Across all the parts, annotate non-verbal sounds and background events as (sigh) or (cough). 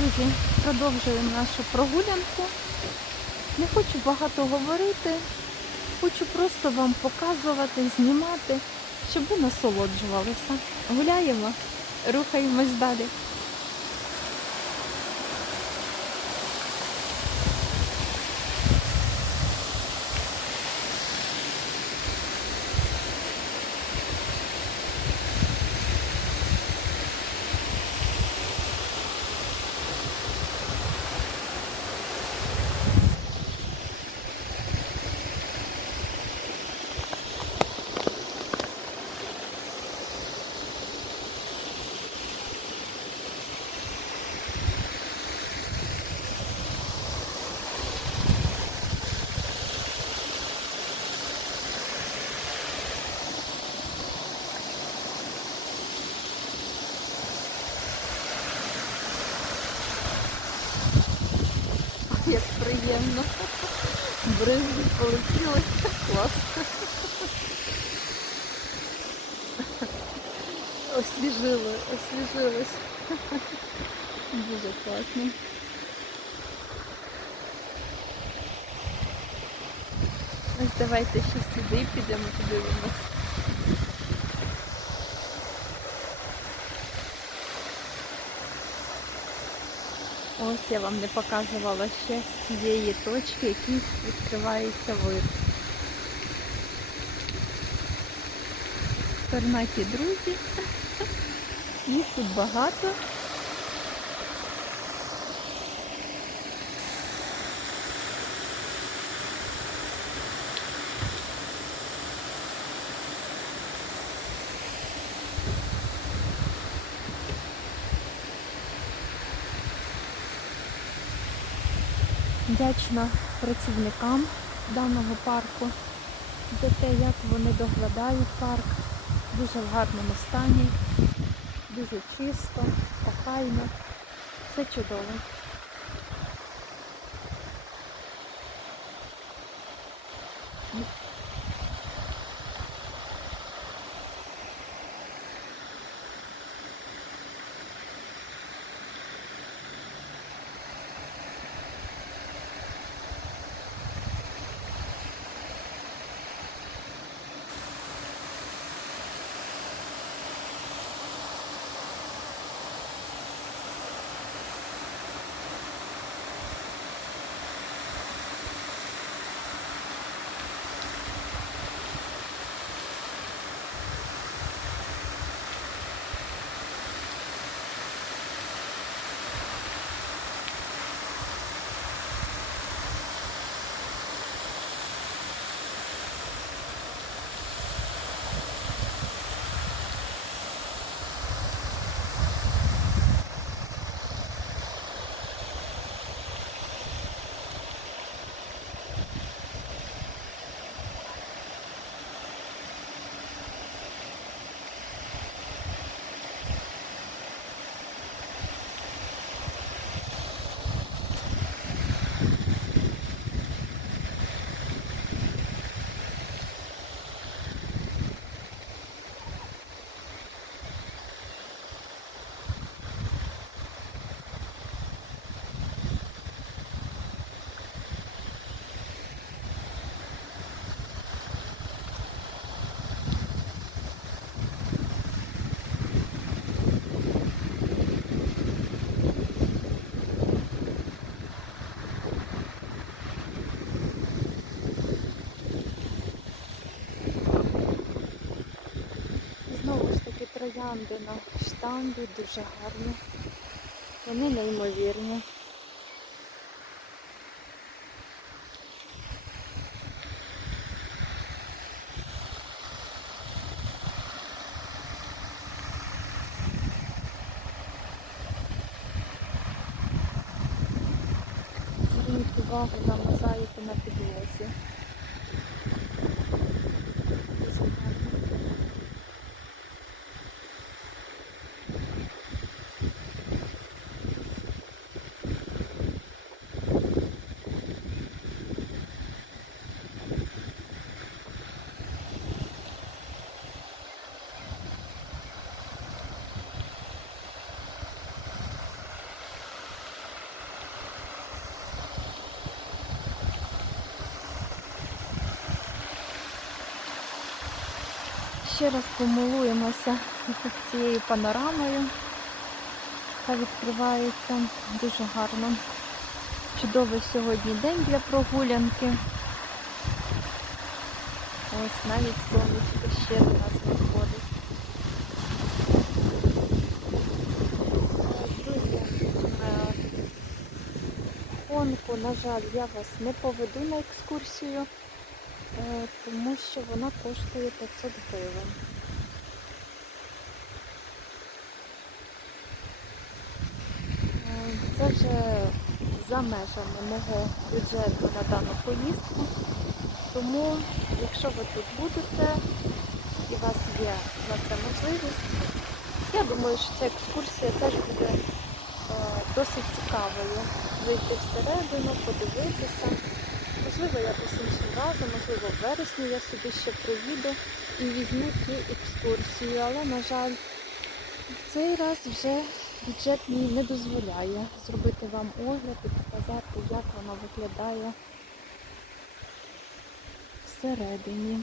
Друзі, продовжуємо нашу прогулянку. Не хочу багато говорити, хочу просто вам показувати, знімати, щоб ви насолоджувалися. Гуляємо, рухаємось далі. Як приємно. Бризги полетіли. Клас. Освіжили, освіжилось. Дуже класно. Ось давайте ще сюди підемо, подивимось. Ось я вам не показувала ще цієї точки, який відкривається вид. Пернаті друзі. (laughs) Їх тут багато. Вдячна працівникам даного парку за те, як вони доглядають парк. Дуже в гарному стані, дуже чисто, охайно. Все чудово. Троянди на штамбі дуже гарні. Вони неймовірні. Ще раз помилуємося цією панорамою, яка відкривається дуже гарно. Чудовий сьогодні день для прогулянки. Ось навіть сонечко ще до нас виходить. Друзі, е, Хонку, на жаль, я вас не поведу на екскурсію, тому що вона коштує 500 гривень. Е, Це вже за межами мого бюджету на дану поїздку. Тому, якщо ви тут будете і у вас є на це можливість, я думаю, що ця екскурсія теж буде е, досить цікавою. Зайти всередину, подивитися. Можливо, якось іншим разом, можливо, в вересні я собі ще приїду і візьму цю екскурсію. Але, на жаль, цей раз вже бюджет мій не дозволяє зробити вам огляд і показати, як воно виглядає всередині.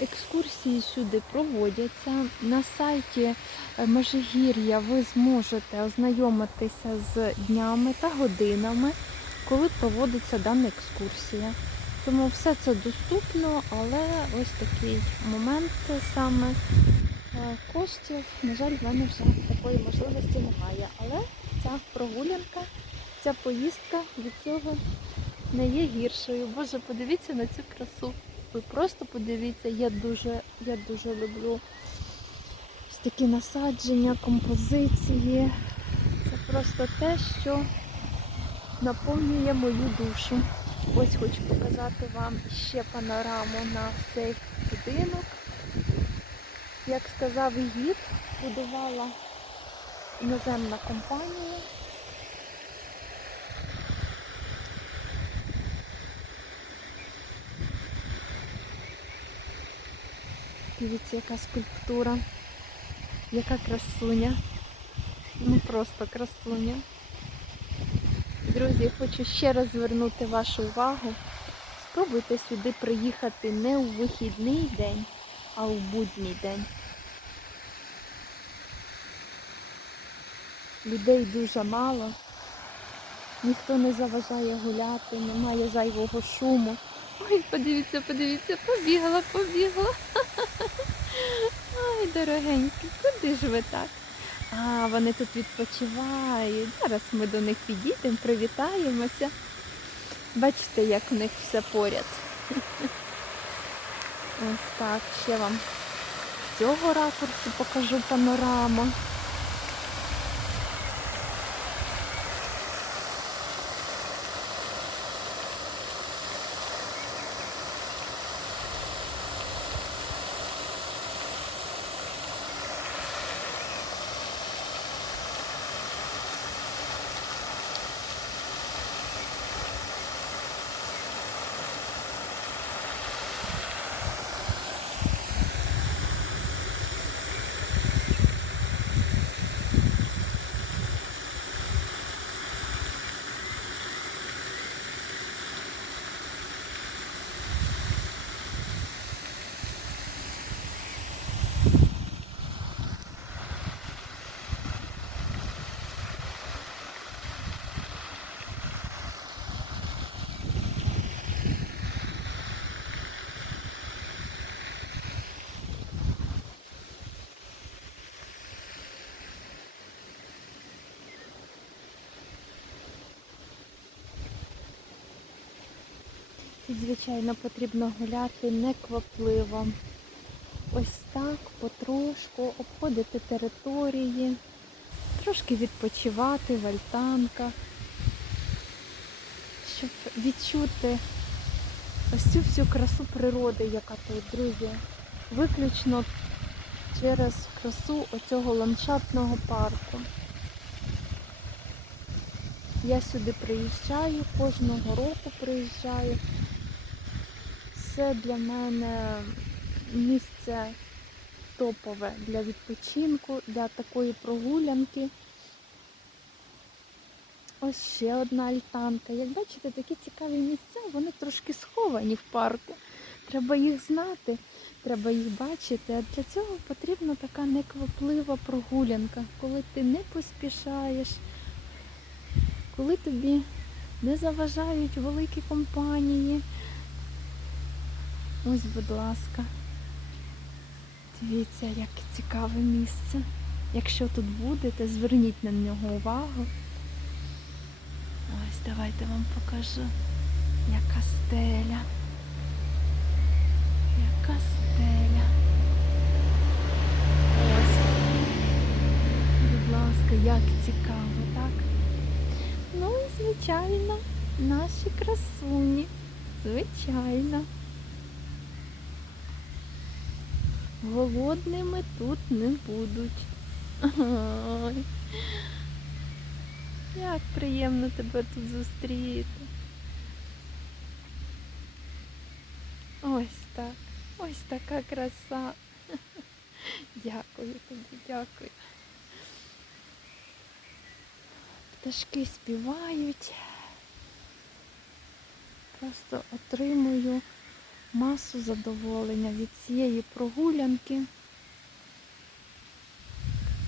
Екскурсії сюди проводяться. На сайті е, Межигір'я ви зможете ознайомитися з днями та годинами, коли проводиться дана екскурсія. Тому все це доступно, але ось такий момент саме е, коштів, на жаль, в мене вже такої можливості немає. Але ця прогулянка, ця поїздка від цього не є гіршою. Боже, подивіться на цю красу. Ви просто подивіться, я дуже, я дуже люблю ось такі насадження, композиції. Це просто те, що наповнює мою душу. Ось хочу показати вам ще панораму на цей будинок. Як сказав гід, будувала іноземна компанія. Дивіться, яка скульптура, яка красуня. Ну просто красуня. Друзі, хочу ще раз звернути вашу увагу. Спробуйте сюди приїхати не у вихідний день, а у будній день. Людей дуже мало, ніхто не заважає гуляти, немає зайвого шуму. Ой, подивіться, подивіться, побігла, побігла. Дорогенькі, куди ж ви так? А, вони тут відпочивають. Зараз ми до них підійдемо, привітаємося. Бачите, як в них все поряд. Ось так, ще вам з цього ракурсу покажу панораму. І, звичайно, потрібно гуляти неквапливо. Ось так, потрошку, обходити території, трошки відпочивати в альтанках, щоб відчути ось цю всю красу природи, яка тут, друзі. Виключно через красу оцього ландшафтного парку. Я сюди приїжджаю, кожного року приїжджаю. Це для мене місце топове для відпочинку, для такої прогулянки. Ось ще одна альтанка. Як бачите, такі цікаві місця, вони трошки сховані в парку. Треба їх знати, треба їх бачити. А для цього потрібна така некваплива прогулянка, коли ти не поспішаєш, коли тобі не заважають великі компанії. Ось, будь ласка. Дивіться, яке цікаве місце. Якщо тут будете, зверніть на нього увагу. Ось давайте вам покажу, яка стеля. Яка стеля. Ось. Будь ласка, як цікаво, так? Ну звичайно, наші красуні. Звичайно. Голодними тут не будуть. Як приємно тебе тут зустріти. Ось так. Ось така краса. Дякую тобі, дякую. Пташки співають. Просто отримую масу задоволення від цієї прогулянки.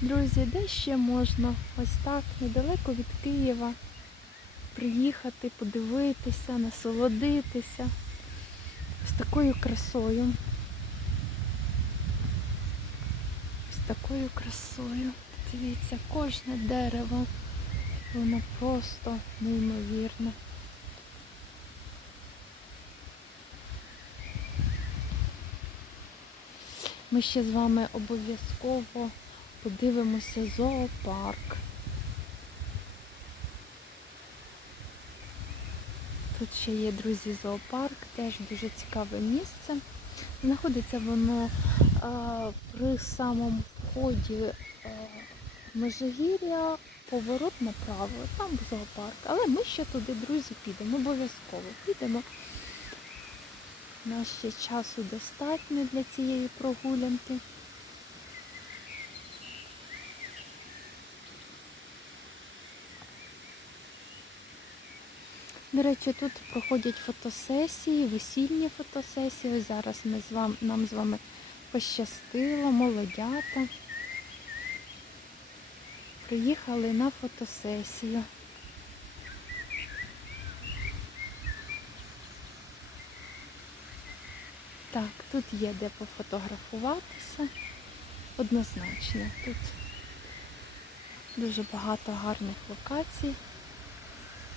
Друзі, де ще можна ось так недалеко від Києва приїхати, подивитися, насолодитися з такою красою. З такою красою. Дивіться, кожне дерево, воно просто неймовірне. Ми ще з вами обов'язково подивимося зоопарк. Тут ще є, друзі, зоопарк, теж дуже цікаве місце. Знаходиться воно а, при самому вході а, Межигір'я, поворот направо, там зоопарк. Але ми ще туди, друзі, підемо, обов'язково підемо. Нас ще часу достатньо для цієї прогулянки. До речі, тут проходять фотосесії, весільні фотосесії. Ось зараз ми з вами, нам з вами пощастило, молодята. Приїхали на фотосесію. Так, тут є де пофотографуватися. Однозначно. Тут дуже багато гарних локацій.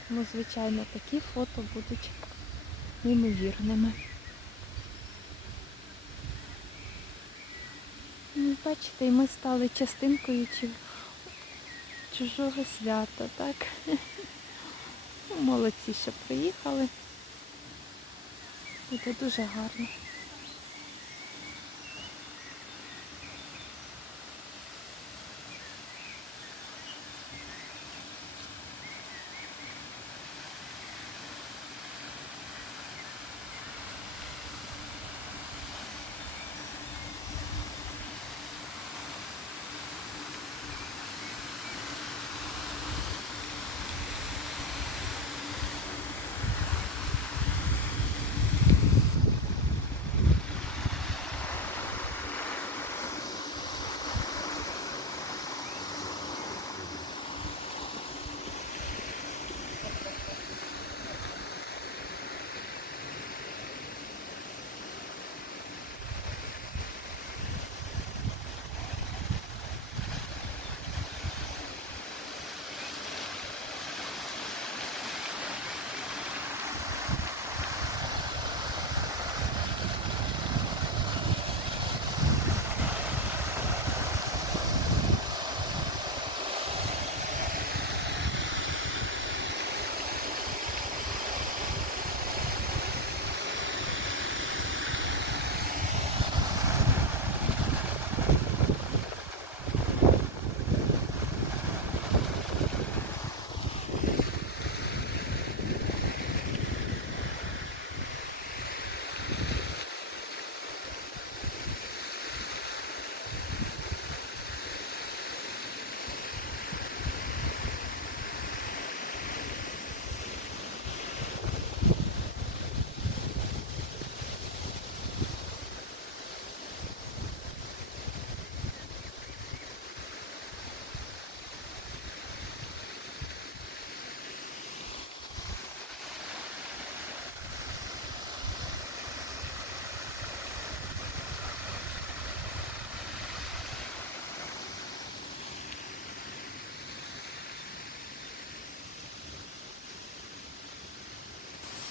Тому, звичайно, такі фото будуть неймовірними. Ну, Бачите, і ми стали частинкою чужого свята, так? (laughs) Молодці, що приїхали. Буде дуже гарно.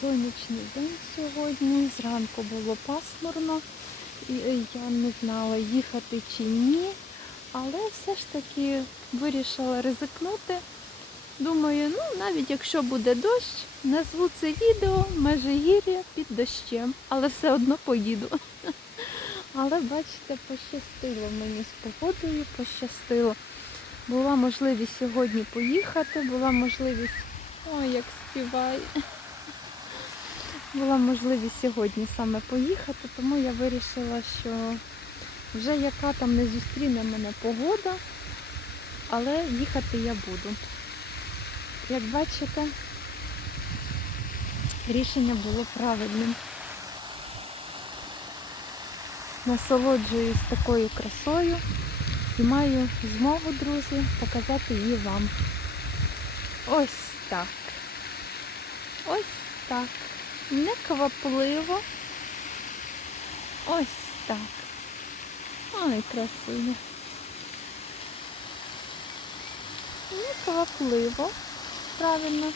Сонячний день сьогодні. Зранку було пасмурно. І я не знала, їхати чи ні. Але все ж таки вирішила ризикнути. Думаю, ну навіть якщо буде дощ, назву це відео Межигір'я під дощем, але все одно поїду. (laughs) Але бачите, пощастило мені з погодою, пощастило. Була можливість сьогодні поїхати, була можливість. Ой, як співає. Була можливість сьогодні саме поїхати, тому я вирішила, що вже яка там не зустріне мене погода, але їхати я буду. Як бачите, рішення було правильним. Насолоджуюсь такою красою і маю змогу, друзі, показати її вам. Ось так. Ось так. Неквапливо. Ось так. Ой, красиво. Неквапливо. Правильно.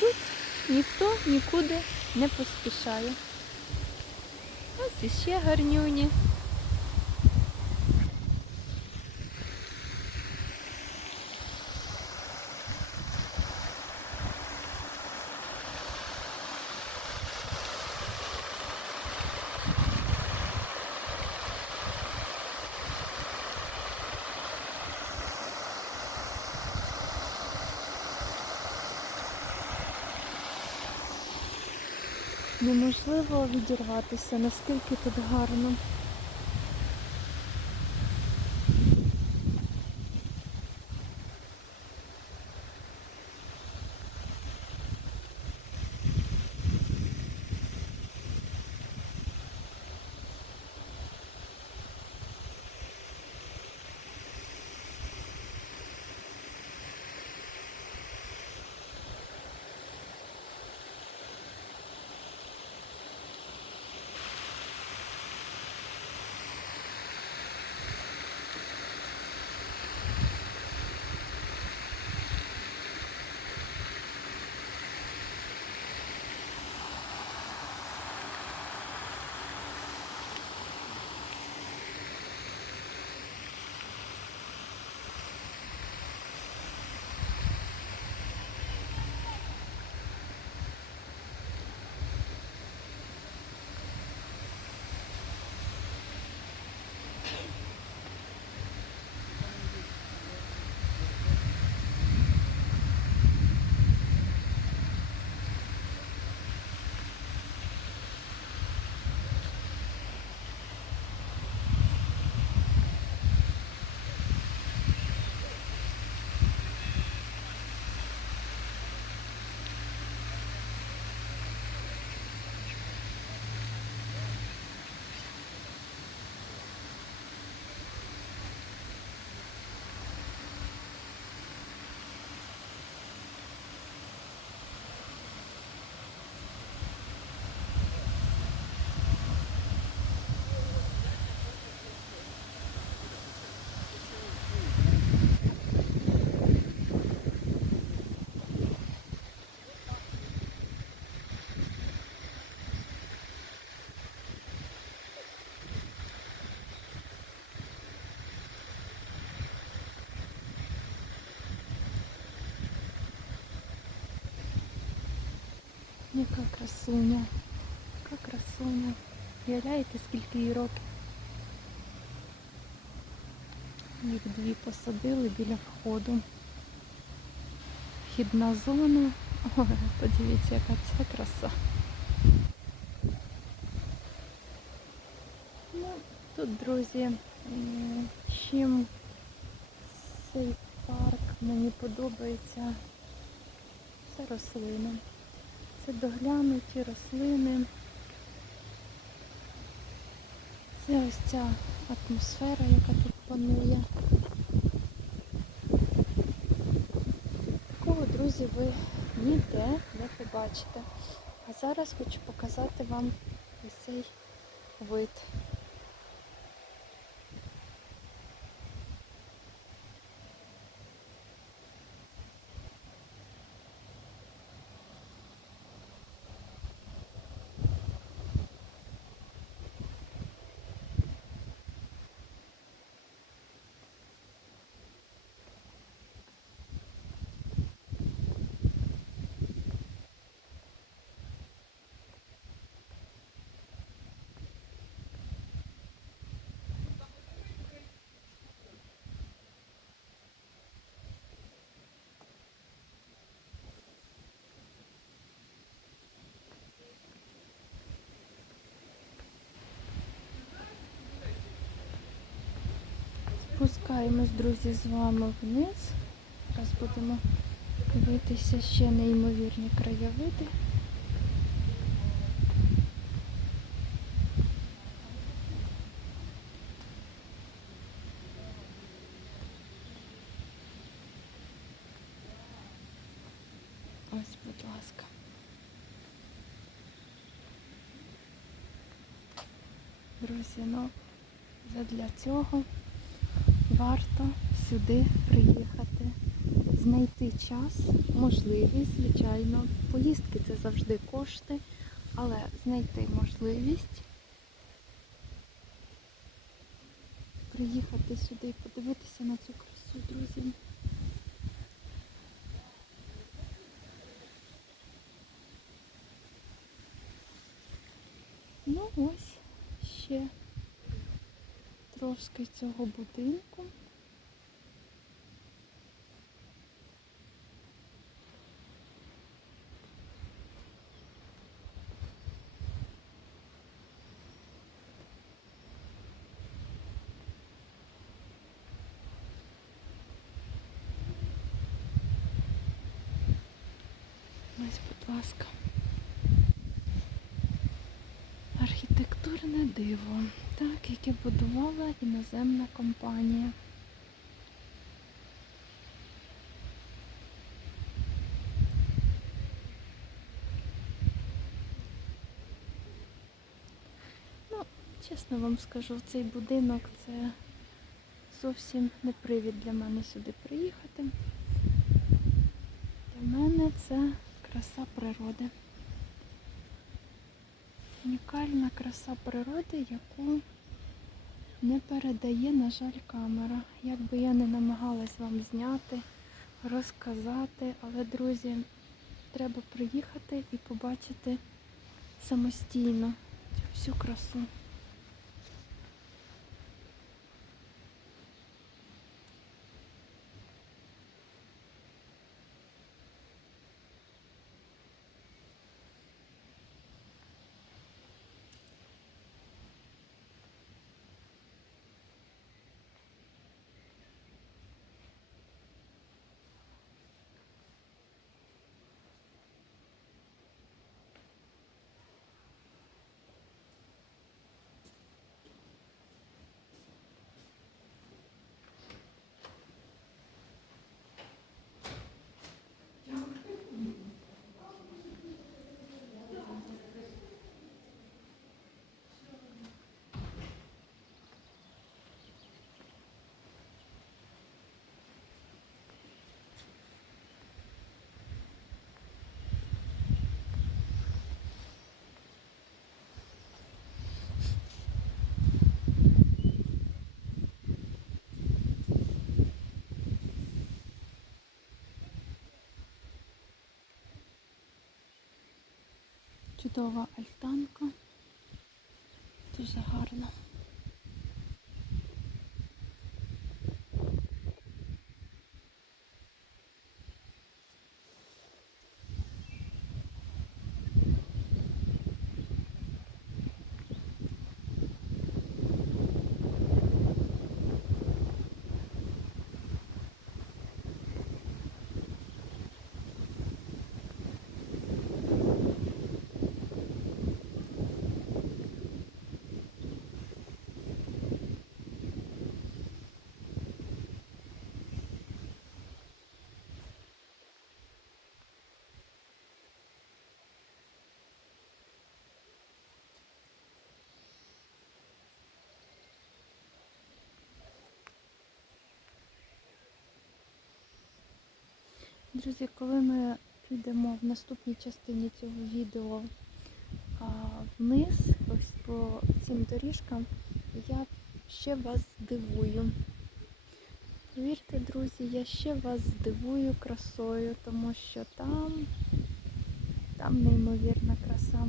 Тут ніхто нікуди не поспішає. Ось іще гарнюні. Неможливо відірватися, наскільки тут гарно. Яка красуня. Яка красуня. Уявляєте, скільки їй років? Їх дві посадили біля входу. Вхідна зона. Ой, подивіться, яка це краса. Ну, тут, друзі, чим цей парк мені подобається, це рослини. Це доглянуті рослини. Це ось ця атмосфера, яка тут панує. Такого, друзі, ви ніде не побачите. А зараз хочу показати вам ось цей вид. Спускаємось, друзі, з вами вниз. Зараз будемо дивитися ще неймовірні краєвиди. Ось, будь ласка. Друзі, ну задля цього варто сюди приїхати, знайти час, можливість, звичайно. Поїздки це завжди кошти, але знайти можливість приїхати сюди і подивитися на цю красу, друзі. Ну ось ще трошки цього будинку. Ось, будь ласка. Архітектурне диво, так, яке будувала іноземна компанія. Ну, чесно вам скажу, цей будинок це зовсім не привід для мене сюди приїхати. Для мене це краса природи унікальна краса природи, яку не передає, на жаль, камера. Як би я не намагалась вам зняти, розказати, але, друзі, треба приїхати і побачити самостійно всю красу. Чудова альтанка. Дуже гарно. Друзі, коли ми підемо в наступній частині цього відео вниз, ось по цим доріжкам, я ще вас здивую. Повірте, друзі, я ще вас здивую красою, тому що там, там неймовірна краса.